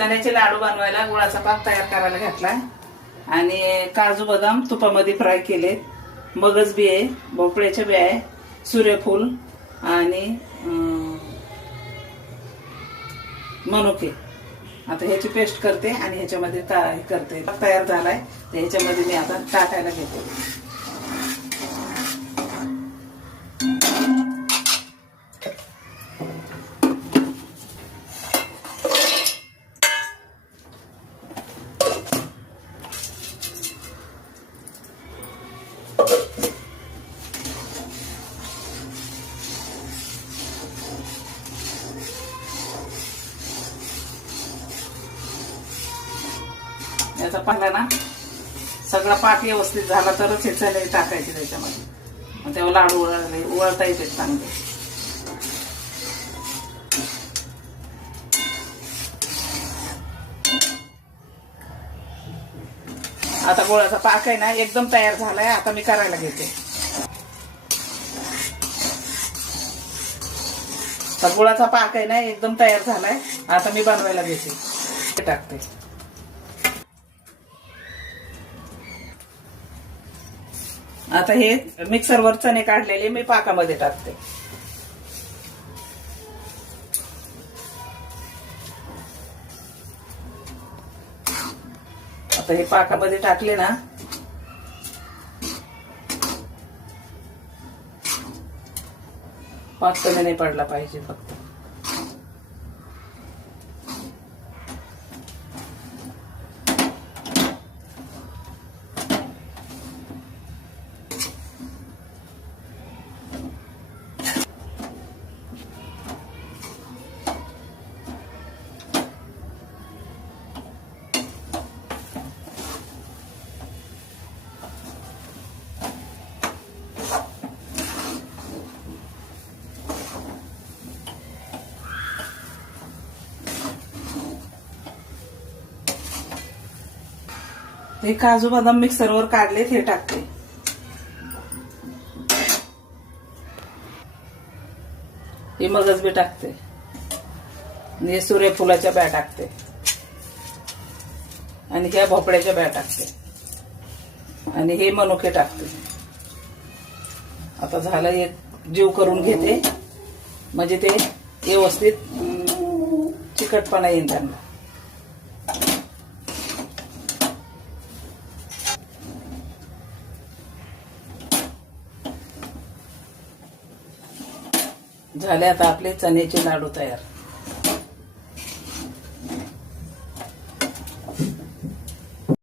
चण्याचे लाडू बनवायला गुळाचा पाक तयार करायला घातला आणि काजू बदाम तुपामध्ये फ्राय केले, मगज बी आहे, भोपळ्याच्या बिया आहे, सूर्यफूल आणि मनुके. आता ह्याची पेस्ट करते आणि ह्याच्यामध्ये करते. तयार झालाय तर ह्याच्यामध्ये मी आता टाकायला घेते. याचा पाला ना सगळा पाक व्यवस्थित झाला तरच हे चणे टाकायचे त्याच्यामध्ये, मग तेव्हा लाडू उळता येते चांगले. आता गोळाचा पाक आहे ना एकदम तयार झालाय. आता मी करायला घेते. गुळाचा पाक आहे ना एकदम तयार झालाय. आता मी बनवायला घेते. टाकते. आता हे मिक्सरवर चणे काढलेले मी पाकामध्ये टाकते. आता हे पाकामध्ये टाकले ना पाक कमी नाही पडला पाहिजे फक्त. हे काजू बदाम मिक्सरवर काढले हे टाकते. हे मगज बी टाकते आणि हे सूर्यफुलाच्या बिया टाकते आणि ह्या भोपळ्याच्या बिया टाकते आणि हे मनुके टाकते. आता झालं एक जीव करून घेते म्हणजे ते व्यवस्थित चिकटपणा येईल त्यांना. झाले आता आपले चण्याचे लाडू तयार.